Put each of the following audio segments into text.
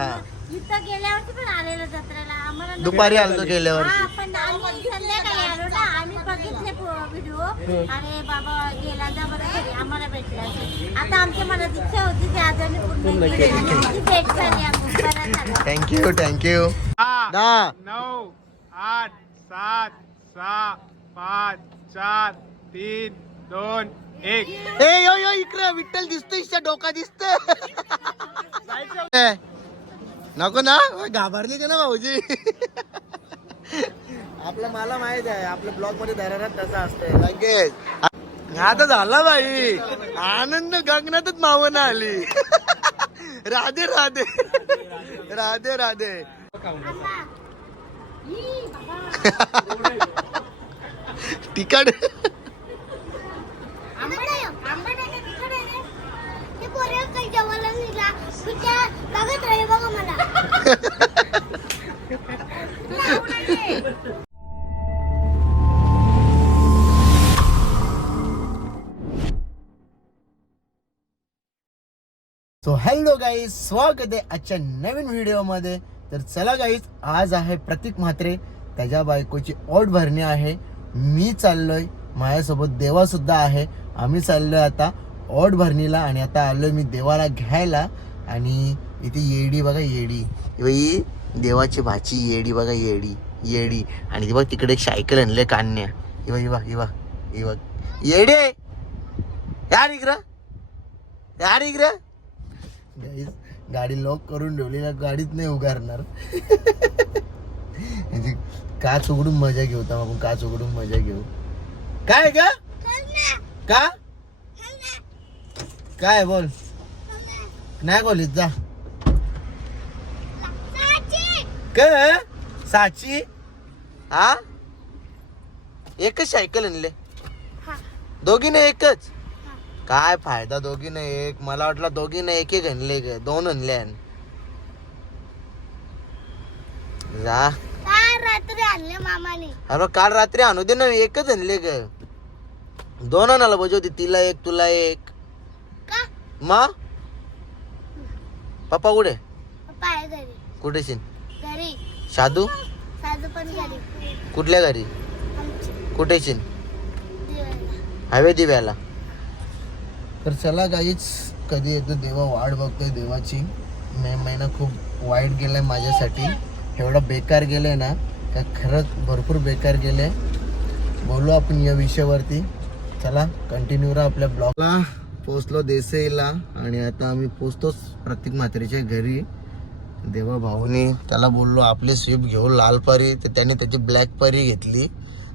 हा. इथं गेल्यावरती पण आलेलो जत्रेला. आम्हाला दुपारी आलतो गेल्यावर. हा पण आम्ही संध्याकाळी आलो ना. आम्ही बघितले व्हिडिओ अरे बाबा गेला जा बरं घरी. आम्हाला भेटला असेल. आता आमच्या मनात इच्छा होती की आज आम्ही पूर्ण केली. आमची भेट झाली. आमची बरं झालं थँक्यू थँक्यू दहा नऊ आठ सात सहा पाच चार तीन दोन एक. ए यो यो इकडे. विठ्ठल दिसतो डोका दिसत नको ना? घाबरली का ना भाऊजी? आपलं मला माहीत आहे आपल्या ब्लॉगमध्ये दरारात तसं असतंय. लगेच. आता झाला बाई. आनंद गगनातच मावण आली. राधे राधे. राधे राधे. तिकड आंबट आहे, आंबट आहे का तिखट आहे रे? ते पोरं काही जेवायला नाही जा. तू त्या बघत राहील बघा मला तुला आवडते. सो हॅलो गाईज स्वागत आहे आजच्या नवीन व्हिडिओमध्ये. तर चला गाईज आज आहे प्रतीक म्हात्रे. त्याच्या बायकोची ओट भरणी आहे. मी चाललोय. माझ्यासोबत देवासुद्धा आहे. आम्ही चाललोय आता ओट भरणीला आणि आता आलोय मी देवाला घ्यायला. आणि इथे येडी बघा येडी. ही देवाची भाची येडी बघा येडी. येडी. आणि ती बघ तिकडे एक सायकल आणले कान्या बघ बघ ही बघ ही बघ. येडे! यार इकडं. यार इकडं. Guys, गाडी लॉक करून ठेवलेल्या गाडीत नाही उगारणार म्हणजे काच उघडून मजा घेऊ तर आपण काच उघडून मजा घेऊ. काय का? का काय बोल? नाही बोलीत जा. क? साची? हा एकच सायकल आणले हा. दोघीने एकच? काय फायदा दोघीने एक? मला वाटलं दोघीने एक एक आणले ग. दोन आणले आण. जा. काल रात्री आणले मामाने. अरे काल रात्री आणू दे ना एकच आणले ग. दोन आणायला पाहिजे होती तिला एक तुला एक. का? मा पप्पा कुठे? पप्पा आहे घरी. कुठे शिन घरी. शादू? साधू पण घरी. कुठल्या घरी? आमची. कुठे शिन दिवाळीला. हवे दिव्याला. तर चला काहीच कधी येतो देवा वाट बघतोय देवाची. मे महिना खूप वाईट गेलाय माझ्यासाठी. एवढं बेकार गेलंय ना का खरंच भरपूर बेकार गेलंय. बोलू आपण या विषयावरती. चला कंटिन्यू राहा आपल्या ब्लॉगला पोचलो देसाईला आणि आता आम्ही पोचतोच प्रतीक म्हात्रेच्या घरी. देवा भाऊनी त्याला बोललो आपली स्विफ्ट घेऊ लाल परी. तर त्याने त्याची ब्लॅक परी घेतली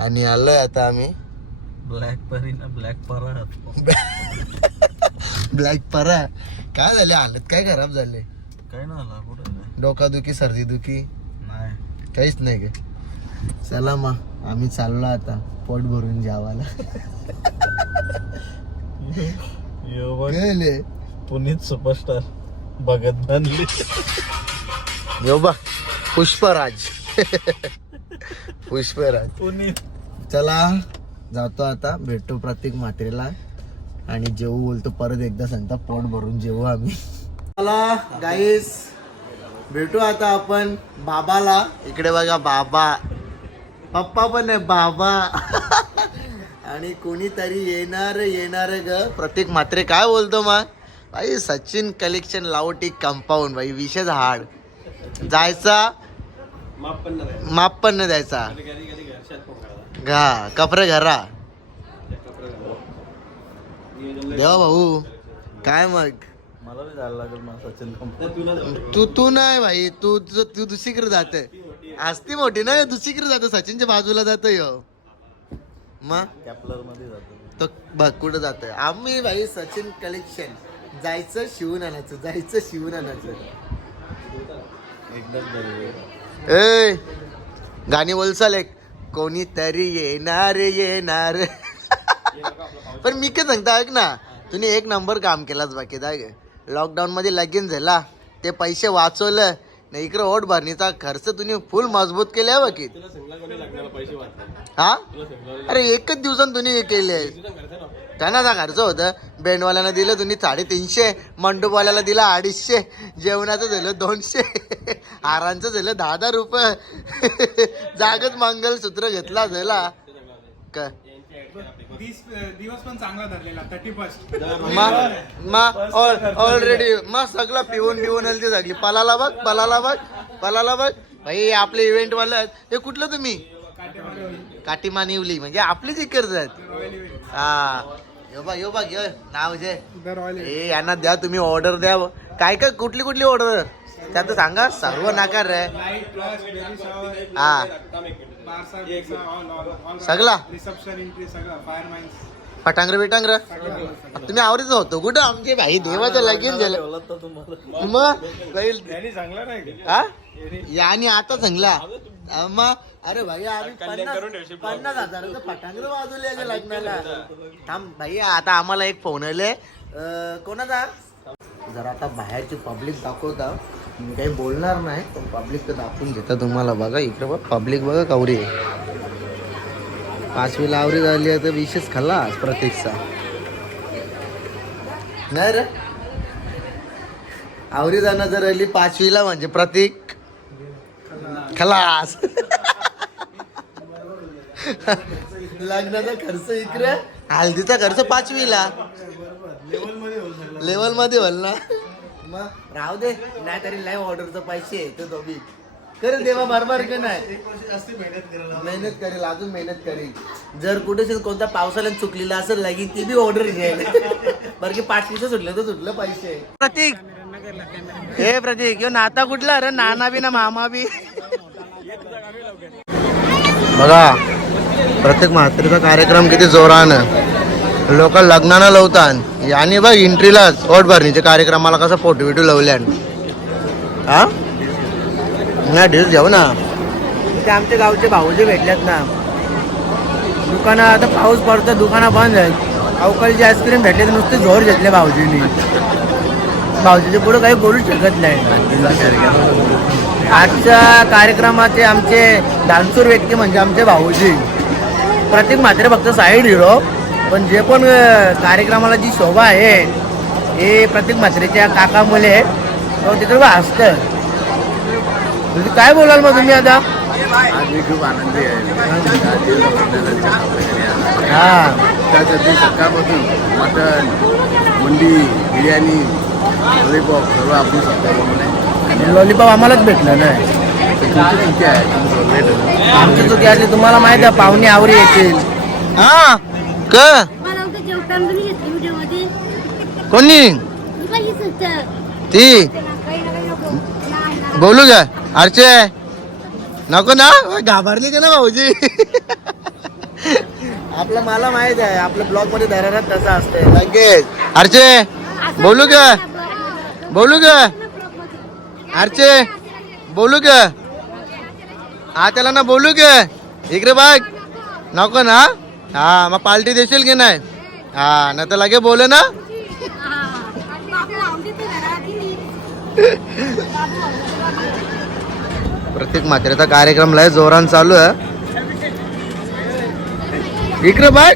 आणि आलोय आता आम्ही. ब्लॅक परी ना ब्लॅक परा. ब्लॅक परा. काय झाले? हालत काय खराब झाले? काय ना आला कुठं नाही डोकादुखी सर्दी दुखी नाही. काहीच नाही गे चला मग आम्ही चाललो आता. पोट भरून जेवायला. गेले. पुनीत सुपरस्टार भगत बांधली यो बा पुष्पराज. पुष्पराज. पुनीत. चला जातो आता भेटतो प्रत्येक मात्रेला आणि जेवू बोलतो परत एकदा सांगता पोट भरून जेवू आम्ही. चला गाईस भेटू आता आपण बाबाला. इकडे बघा बाबा. पप्पा पण आहे बाबा. आणि कोणीतरी येणार येणार ग. प्रत्येक मात्रे काय बोलतो मग? भाई सचिन कलेक्शन लावटी कंपाऊंड भाई विशेष हाड. जायचा? माप पण नाही द्यायचा. घा कपडे घरा देवा भाऊ काय मग? मला बी जायला लागेल मला सचिन तू तू नाही भाई तू तू तू दुसरीकडे जाते असती मोठी ना दुसरीकडे जातो सचिनच्या बाजूला जातो यो. मग? कॅपलरमध्ये जातो. तो बघ कुठं जातोय? आम्ही भाई सचिन कलेक्शन जायचं शिवून आणायचं जायचं शिवून आणायचं. एकदम बरोबर. ए गाणी बोलचाल एक. कोणीतरी येणार येणार. पण मी काय सांगता ऐक ना. तुम्ही एक नंबर काम केलाच बाकी. दाग लॉकडाऊन मध्ये लगीन झाला. ते पैसे वाचवलं. नाही इकडे ओट भरणीचा खर्च तुम्ही फुल मजबूत केले बाकी हा? अरे एकच दिवसात तुम्ही हे केले त्यांना खर्च होतं. बँडवाल्यानं दिलं तुम्ही साडेतीनशे मंडपवाल्याला दिला अडीचशे जेवणाचं झालं दोनशे हारांचं झालं दहा दहा रुपये. जागत मंगलसूत्र घेतला झाला. का दिवस पण चांगला धरलेला थर्टी फर्स्ट ऑलरेडी मग सगळं पिऊन पिऊन आली ती सगळी. पलाला बघ पलाला बघ पलाला बघ. भाई आपले इव्हेंट वाले हे कुठलं तुम्ही? काटीमानिवली म्हणजे आपलीच इकडचं आहेत. हा. यो बा यो बा घे नाव जे. ए यांना द्या तुम्ही ऑर्डर द्या. काय काय कुठली कुठली ऑर्डर त्यात सांगा. सर्व नाकार रे. हा. सगळा? रिसेप्शन एंट्री सगळं फायर माइन्स फटांगर बिटांगर? तुम्ही आवडीच होतो. कुठं? आमचे भाई देवाचं लगीन झालं. मग? चांगला हा? याने आता सांगला. मग अरे भाई आम्ही पन्नास पन्नास हजाराचं फटांगर वाजवले लग्नाला. थांब भाई आता आम्हाला एक फोन आले. कोणाचा? जर आता बाहेरची पब्लिक दाखवता. मी काही बोलणार नाही पण पब्लिक तर दाखवून घेता तुम्हाला. बघा इकडे बघ पब्लिक बघा कवरी. आहे पाचवी लावरी झाली आहे तर विशेष खल्लास प्रतीकचा नाही रे. आवरी जाणं जर आली पाचवीला म्हणजे प्रतीक. खलास. लग्नाचा खर्च इकडे. हल्दीचा खर्च पाचवीला. लेवलमध्ये होल ना. मग राहू दे नाही तरी लाईव्ह ऑर्डरचं पैसे ते दोघी. कर देवा बरोबर का नाही? मेहनत करेल अजून मेहनत करेल. जर कुठे कोणता पावसाळ्यात चुकलेला असेल लागी ती बी ऑर्डर घ्यायला. बरं की पाचवीचं सुटलं तर सुटलं पैसे. प्रतीक. हे प्रतीक यो नाता कुठला? अरे नाना बी ना मामा बी. बघा प्रत्येक म्हात्रीचा कार्यक्रम किती जोरानं. लोक लग्नाला लावतात याने बघ एंट्रीलाच ओट भरणीच्या कार्यक्रमाला कसं फोटो बिटो लावल्यान हा? नाही ढीस घेऊ ना. ते आमच्या गावचे भाऊजी भेटल्यात ना. दुकानं आता पाऊस पडतो दुकानं बंद आहेत. अवकाळीची आईस्क्रीम भेटले तर नुसते जोर घेतले भाऊजींनी. भाऊजीच्या पुढे काही बोलू शकत नाही. आजच्या कार्यक्रमाचे आमचे डान्सर व्यक्ती म्हणजे आमचे भाऊजी. प्रत्येक मात्र फक्त साईड हिरो पण जे पण कार्यक्रमाला जी शोभा आहे हे प्रत्येक म्हात्रेच्या काका मुले तिकडे असतं म्हणजे काय बोलाल मग तुम्ही आता? आज मी खूप आनंदी आहे. हा. त्यासाठी सकाळपासून मटण मंडी बिर्याणी लॉलीपॉप सर्व आपण आहे आणि लॉलीपॉप आम्हालाच भेटलं नाही तुमची चुकी आहे. तुम्ही आमची चुकी असली तुम्हाला माहिती आहे पाहुणे आवरी येतील. हा. क? कोणी. ती. बोलू का अर्चे नको ना. घाबरली का ना भाऊजी? आपलं मला माहीत आहे. आपल्या ब्लॉगमध्ये दरारात तसं असते लगेच अर्चे बोलू का ब्लॉग- बोलू का ब्लॉगमध्ये. अर्चे बोलू का हा त्याला ना बोलू का इकडे बघ. नको ना. हा मग पार्टी देशील की नाही? हा नाही तर लगे बोल ना. प्रत्येक म्हात्रेचा कार्यक्रम लय जोरान चालू आहे. इकडे बाय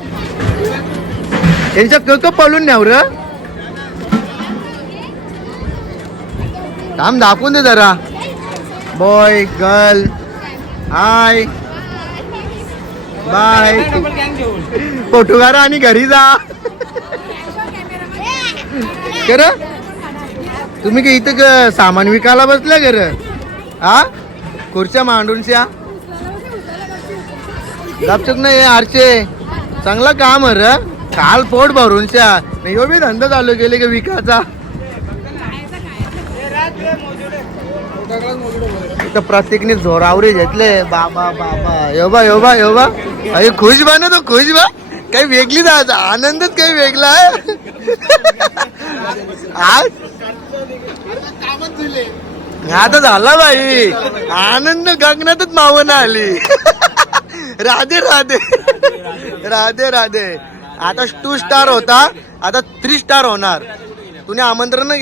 त्यांच्या कक पळून न्याव र. काम दाखवून दे जरा. Boy girl hi bye photo काढा आणि घरी जा. कर. तुम्ही काय इथं सामान विकायला बसल्या घर हा? खुर्च्या मांडूनच्या. गपचूप नाही आरचे. चांगला काम र. काल पोट भरूनच्या. नाही हो बी धंदा चालू केले का विकायचा. इथं प्रत्येकने झोरावरी घेतले. बाबा बाबा यो बा यो बा यो अरे खुश बा ना तो खुश बा. काही वेगळी जा आनंदच काही वेगळा आहे. आज? आता झाला बाई. आनंद गगनातच मावन आली. राधे राधे. राधे राधे. आता टू स्टार होता. आता थ्री स्टार होणार. तुने आमंत्रण नाही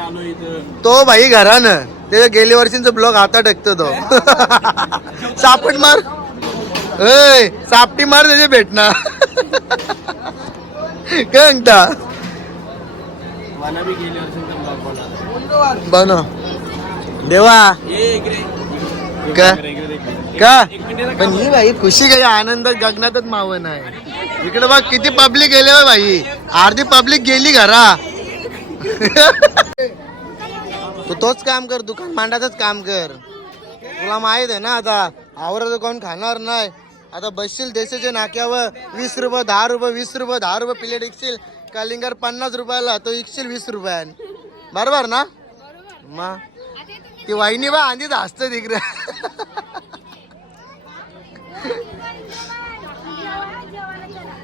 गेला का तो भाई घरानं. ते गेल्या वर्षींचा ब्लॉग आता टाकतो तो. सापट मार. ऐ सापटी मार त्याचे भेटणार काय म्हणता बन देवा. का? का? पण ही बाई खुशी काही आनंद गगनातच मावन आहे. इकडे बघ किती पब्लिक गेले बघ भाई. अर्धी पब्लिक गेली घरा. तू तोच काम कर दुकान मांडाचंच काम कर. तुला माहीत आहे ना आता आवरत कोण खाणार नाही. आता बसशील देशाच्या नाक्यावर वीस रुपये दहा रुपये वीस रुपये दहा रुपये प्लेट इकशील कालिंगर पन्नास रुपयाला तो इकशील वीस रुपयान. बरोबर ना? मग ती वाहिनी बा आधीच हसत तिकडे.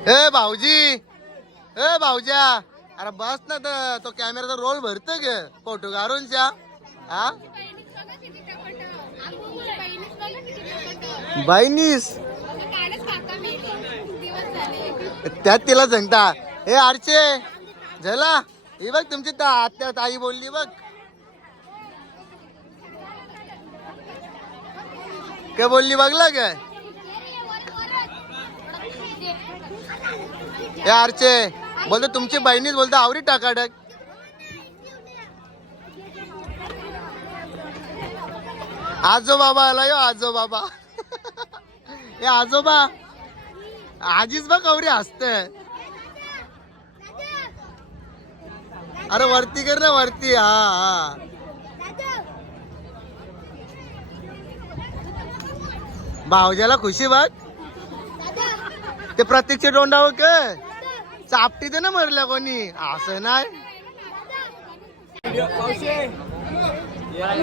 ए भाऊजी ए भाऊजा. अरे बस ना तर तो कॅमेराचा रोल भरतो गे फोटो काढूनच्या हा? बहिणीस. त्यात तिला सांगता हे आरचे झाला. हे बघ तुमची ता आत्या ताई बोलली बघ. काय बोलली बघला काय हे आरचे. बोलतो तुमची बहिणीच बोलतो आवरी टाकाटक आजो बाबा आला यो हो, आजो बाबा हे आजोबा. आजीच बघ कवरी हसते. अरे वरती कर ना वरती. हा हा. भावजाला खुशी बघ ते प्रत्यक्ष तोंडावर काय चापटी ते ना मरल्या कोणी. असं नाही.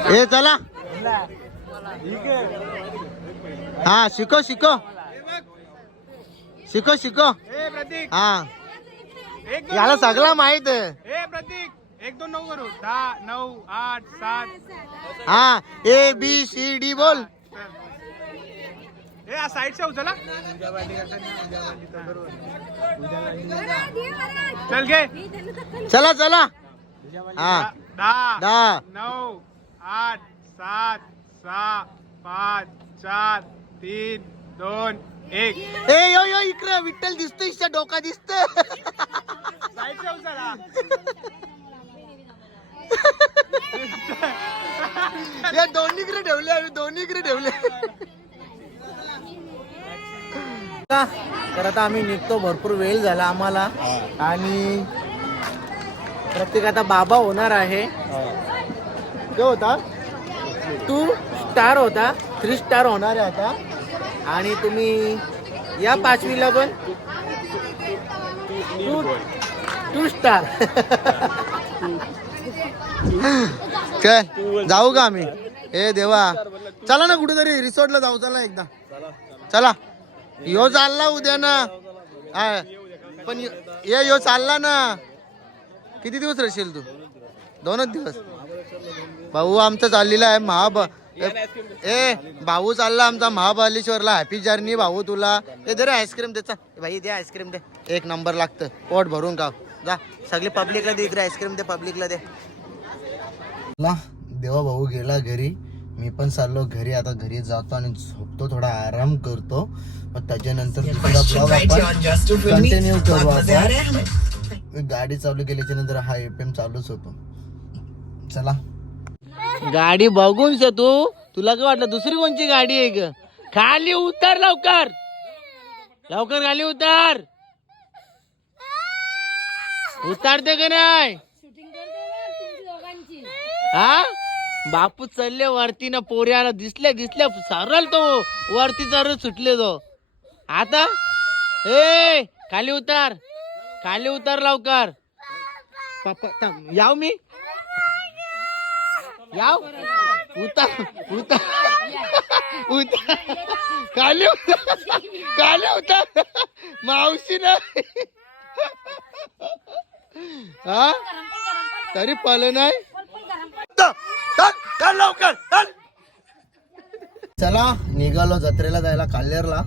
हे चला. हा शिको शिको. शिको शिको. हा. याला सगळं माहीत एक दोन नऊ करू. दहा नऊ आठ सात. हा. ए बी सी डी बोल. ए साईडच्या उचला चल घे. चला चला. हा. दहा नऊ आठ सात सहा पाच चार तीन दोन एक. ए यो यो इकडे. विठ्ठल दिसतो इच्छा डोका दिसत उचला या दोन्हीकडे ठेवले आम्ही दोन्हीकडे ठेवले. तर आता आम्ही निघतो भरपूर वेळ झाला आम्हाला. आणि प्रत्येक आता बाबा होणार आहे. काय होता? टू स्टार होता थ्री स्टार होणार आहे आता. आणि तुम्ही या पाचवीला पण. Two two star. काय जाऊ का आम्ही? ए देवा. चला ना कुठेतरी रिसॉर्टला जाऊ चला एकदा. चला. यो चालला उद्या ना. हा. पण ये यो चालला ना. किती दिवस राहशील तू? दोनच दिवस. भाऊ आमचा चाललेला आहे महाब ए भाऊ चालला आमचा महाबलेश्वरला हॅपी जर्नी भाऊ तुला. ए दे रे आईस्क्रीम देचा भाई दे आईस्क्रीम दे. एक नंबर लागतं. पोट भरून का जा. सगळी पब्लिकला दे इकडे आईस्क्रीम दे पब्लिकला दे. देवा भाऊ गेला घरी. मी पण चाललो घरी आता घरी जातो आणि झोपतो थोडा आराम करतो. मग त्याच्यानंतर दुसरा ब्लॉग आपण कंटिन्यू करू आपण गाडी चालू केल्याच्यानंतर हा एफ एम चालूच होतो. चला. गाडी बघून तू. तुला काय वाटलं दुसरी कोणची गाडी आहे ग? खाली उतर लवकर. लवकर खाली उतर. उतरते का नाही? हा? बापू चढले वरती ना पोऱ्याला दिसले दिसले सरळ तो. वरती सरळ सुटले तो. आता? ए खाली उतार. खाली उतार लवकर. पप्पा याव मी? याव? उतार उतार. उतार. खाली उतार. खाली उतार. मावशी ना. हा? तरी पल नाही चला निघालो जत्रेला जायला काल्हेरला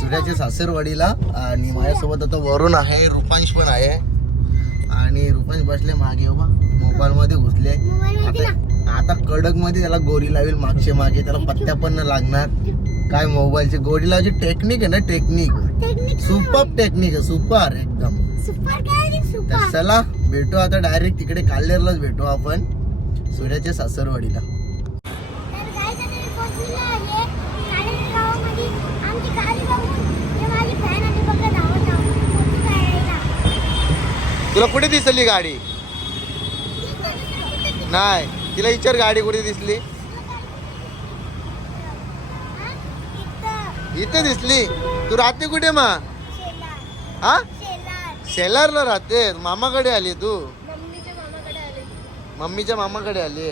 सूर्याच्या सासरवाडीला आणि माझ्यासोबत आता वरुण आहे रुपांश पण आहे. आणि रुपांश बसले मागे बाबा मोबाईल मध्ये घुसले. आता आता कडकमध्ये त्याला गोरी लावेल मागचे मागे. त्याला पत्त्या पण नाही लागणार. काय मोबाईलची? गोरी लावायची टेक्निक आहे ना टेक्निक सुपर टेक्निक आहे सुपर एकदम. तर चला भेटू आता डायरेक्ट तिकडे काल्लेरलाच भेटू आपण. सूर्याच्या सासरवाडीला. तर काय झालं पोहोचलेलो आहे काळेगाव गावामध्ये. आमची गाडी बघून माझी फॅन आणि बघा धावत धावत पोहोचू करायला तुला कुठे दिसली गाडी? नाही. तिला विचार गाडी कुठे दिसली? इथे दिसली. तू राहते कुठे मा हा? शेलारला राहते. मामाकडे आली तू. मम्मीच्या मामाकडे आली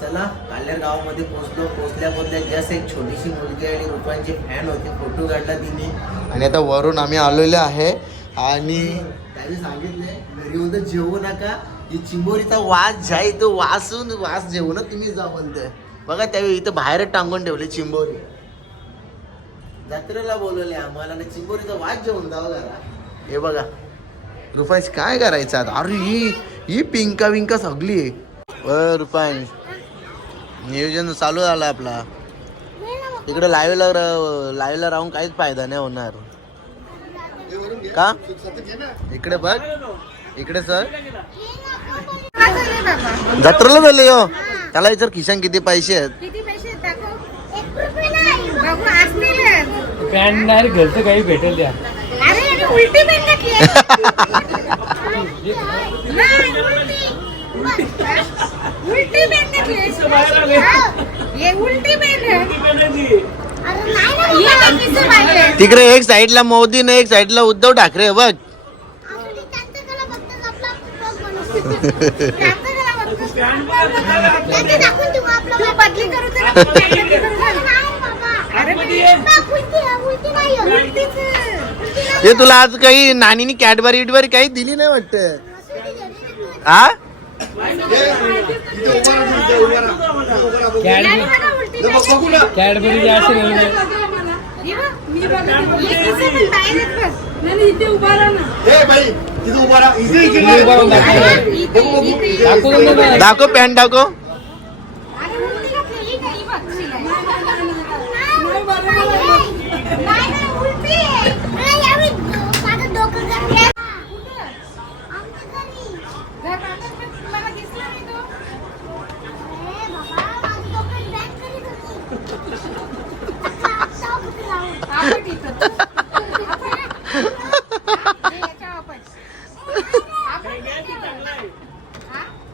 चला काल्यार गावामध्ये पोहोचलो. पोहोचल्या पोहोचल्या जस्ट एक छोटीशी मुलगी आणि रुपयांची फॅन होती. फोटो काढला तिने. आणि आता वरून आम्ही आलेलो आहे. आणि त्याने सांगितले घरी होतं जेवू नका. ही चिंबोरीचा वास जाई तो वासून वास जेवू ना तुम्ही जा म्हणते. बघा त्यावेळी इथं बाहेरच टांगून ठेवले चिंबोरी. जत्रेला बोलवले आम्हाला आणि चिंबोरीचा वास जेवून जावं जरा. हे बघा. रुपांश काय करायचं आता? अरे ही पिंका विंका सगळी आहे. रुपांश. नियोजन चालू झालं आपला. इकडे लाईव्हला लाईव्हला राहून काहीच फायदा नाही होणार. का? इकडे बघ. इकडे सर. जत्रेला झाले हो. त्याला विचार खिशान किती पैसे आहेत? किती पैसे आहेत दाखव. एक रुपये नाही बघू असतील. पॅन्ट नाही घरचं काही भेटेल उलटी पेन घातली आहे. नाही, उलटी. उलटी पेन घातली आहे. हे उलटी पेन आहे. अरे नाही ना ये. टोपीचं पाहिजे तिकडे एक साइडला मोदी ना एक साइडला उद्धव ठाकरे बघ. बदली करू हे तुला आज काही नानीनी कॅडबरी इटबरी काही दिली नाही वाटत. हा. कॅडबरी जे असेल म्हणजे हे बघ, मी बघते. हे किस्से पण बाहेर आहेत बघ. तुम्ही उभा राहून दाखवा. इथे, इथे. दाखवू दे ना. दाखव पॅन्ट दाखव अरे उलटी घातलेली नाही बघ शिलाई. नाही, नाही, उलटी आहे. अरे, यावेळी माझं डोकं गरम. आमच्या घरी. घर बांधत पण मला दिसला नाही तो. अरे बाबा, माझं डोकं बॅक करीत होती. आता- आता कुठे जाऊ? आपण इथं. आपण. हे याच्यावर आपण. आपण हा? ए ठंडा के गरम आता, के का दादा आंबा खाऊन घे. आता. ई, बाबा. तिकड आंबट आहे. आंबट आहे का तिखट आहे रे? ते पोरं काही जेवायला निघाला. मी त्या बघत राहिले बघा मला. तू खाऊ नये. तू तुझ्या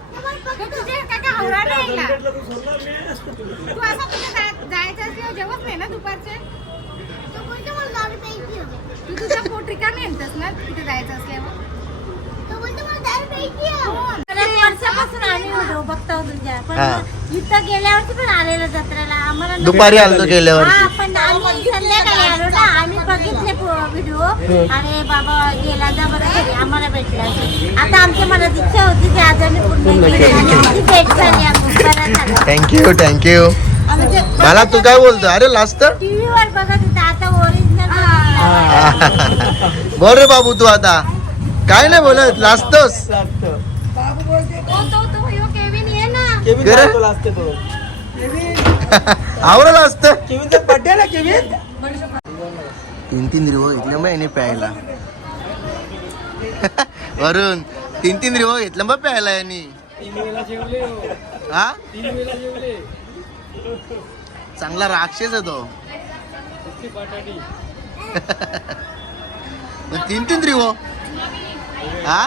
काका हावरा नाही आला. तू असं कुठे जा- जायचं असल्यावर जेवत नाही ना दुपारचे? तो पोट रिकामी आणतस ना तिथे जायचं असल्यावर? वर्षापासून आम्ही बघतो तुझ्या पण हा. इथं गेल्यावरती पण आलेलं जत्रेला. आम्हाला दुपारी आलतो गेल्यावर हा पण आम्ही संध्याकाळी आलो ना आम्ही बघितले व्हिडिओ अरे बाबा गेला जा बरं घरी. आम्हाला भेटला आता आमच्या मनात इच्छा होती की आज आम्ही पूर्ण ती भेट झाली आमची बरं झालं. थँक्यू थँक्यू मला तू काय बोलतो? अरे लास्ट टीव्ही वर बघत होता. आता ओरिजिनल बोल रे बाबू तू आता. काय नाही बोलत लाजतोस. तो तो ह्यो केविन ये ना आवडलं असत तीन तीन रिवो घेतले मग याने प्यायला. वरून तीन तीन रिवो घेतलं मग प्यायला यांनी. हो. चांगला राक्षस आहे तो. तीन तीन रिवो हो. हा?